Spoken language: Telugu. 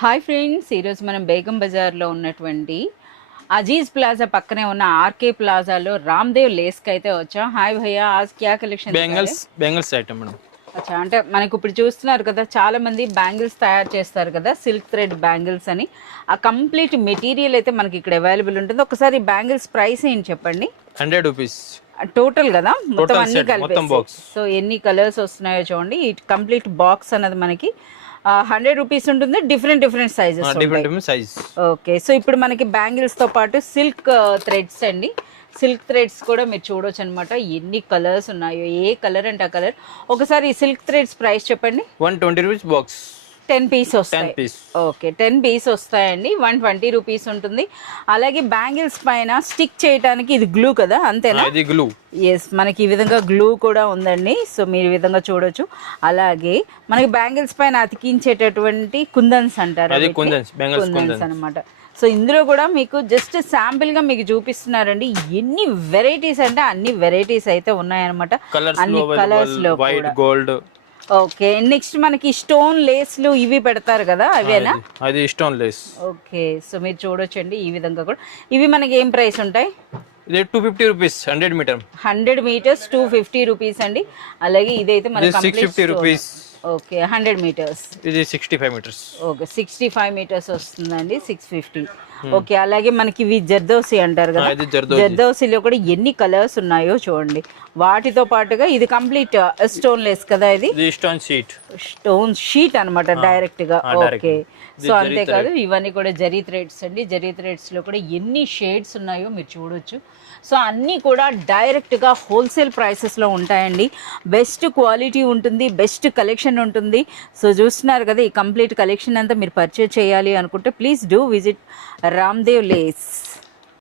హాయ్ ఫ్రెండ్స్, ఈరోజు మనం బేగం బజార్లో ఉన్నటువంటి అజీజ్ ప్లాజా పక్కనే ఉన్న ఆర్కే ప్లాజాలో రామ్దేవ్ లేస్కి అయితే వచ్చాం. హాయ్ భయ్యా, ఆజ్ క్యా కలెక్షన్? Bangles item madam. అచ్చా, అంటే మనకు ఇప్పుడు చూస్తున్నారు కదా, చాలా మంది బ్యాంగిల్స్ తయారు చేస్తారు కదా, సిల్క్ థ్రెడ్ బ్యాంగిల్స్ అని. ఆ కంప్లీట్ మెటీరియల్ అయితే మనకి ఇక్కడ అవైలబుల్ ఉంటుంది. ఒకసారి బ్యాంగిల్స్ ప్రైస్ ఏంటి చెప్పండి. 100 రూపీస్ టోటల్ కదా, మొత్తం అన్ని మొత్తం కలిపి. బాక్స్. సో ఎన్ని కలర్స్ వస్తున్నాయో చూడండి. ఈ కంప్లీట్ బాక్స్ అన్నది మనకి 100 రూపీస్ ఉంటుంది. Different sizes. ఓకే, సో ఇప్పుడు మనకి బ్యాంగిల్స్ తో పాటు సిల్క్ థ్రెడ్స్ అండి. సిల్క్ థ్రెడ్స్ కూడా మీరు చూడొచ్చు అనమాట. ఎన్ని కలర్స్ ఉన్నాయో, ఏ కలర్ అంటే ఆ కలర్. ఒకసారి ఈ సిల్క్ థ్రెడ్స్ ప్రైస్ చెప్పండి. 120 రూపీస్ బాక్స్. 10 పీస్ వస్తాయి. ఓకే, 10 పీస్ వస్తాయండి. 120 రూపీస్ ఉంటుంది. అలాగే బ్యాంగిల్స్ పైన స్టిక్ చేయడానికి ఇది గ్లూ కదా, అంతేనా? ఇది గ్లూ. ఎస్, మనకి ఈ విధంగా గ్లూ కూడా ఉందండి. సో మీరు ఈ విధంగా చూడొచ్చు. అలాగే మనకి బ్యాంగిల్స్ పైన అతికించేటటువంటి కుందన్స్ అంటారు, కుందన్స్ అనమాట. సో ఇందులో కూడా మీకు జస్ట్ శాంపిల్ గా మీకు చూపిస్తున్నారండి. ఎన్ని వెరైటీస్ అంటే అన్ని వెరైటీస్ అయితే ఉన్నాయన్నమాట. అన్ని కలర్స్ లో వైట్, గోల్డ్. ఓకే, నెక్స్ట్ మనకి స్టోన్ లేస్లు ఇవి పెడతారు కదా, అవేనా? అది స్టోన్ లేస్. ఓకే, సో మీరు చూడొచ్చండి ఈ విధంగా కూడా. ఇవి మనకి ఏం ప్రైస్ ఉంటాయి? ఇది 250 రూపీస్ 100 మీటర్. 100 మీటర్స్ 250 రూపీస్ అండి. అలాగే ఇదైతే మనకి 650 రూపీస్. Okay, 100 metres. ఇది 65 మీటర్స్. ఓకే, 65 మీటర్స్ వస్తుందండి, 650. ఓకే, అలాగే మనకి ఇవి జర్దోసి అంటారు కదా, జర్దోసిలో కూడా ఎన్ని కలర్స్ ఉన్నాయో చూడండి. వాటితో పాటుగా ఇది కంప్లీట్ స్టోన్ లెస్ కదా, ఇది స్టోన్ షీట్ అనమాట డైరెక్ట్ గా. ఓకే, సో అంతేకాదు ఇవన్నీ కూడా జరీ థ్రెడ్స్ అండి. జరీ థ్రెడ్స్ లో కూడా ఎన్ని షేడ్స్ ఉన్నాయో మీరు చూడొచ్చు. సో అన్నీ కూడా డైరెక్ట్గా హోల్సేల్ ప్రైసెస్లో ఉంటాయండి. బెస్ట్ క్వాలిటీ ఉంటుంది, బెస్ట్ కలెక్షన్ ఉంటుంది. సో చూస్తున్నారు కదా, ఈ కంప్లీట్ కలెక్షన్ అంతా మీరు పర్చేజ్ చేయాలి అనుకుంటే please do visit Ramdev Lay's.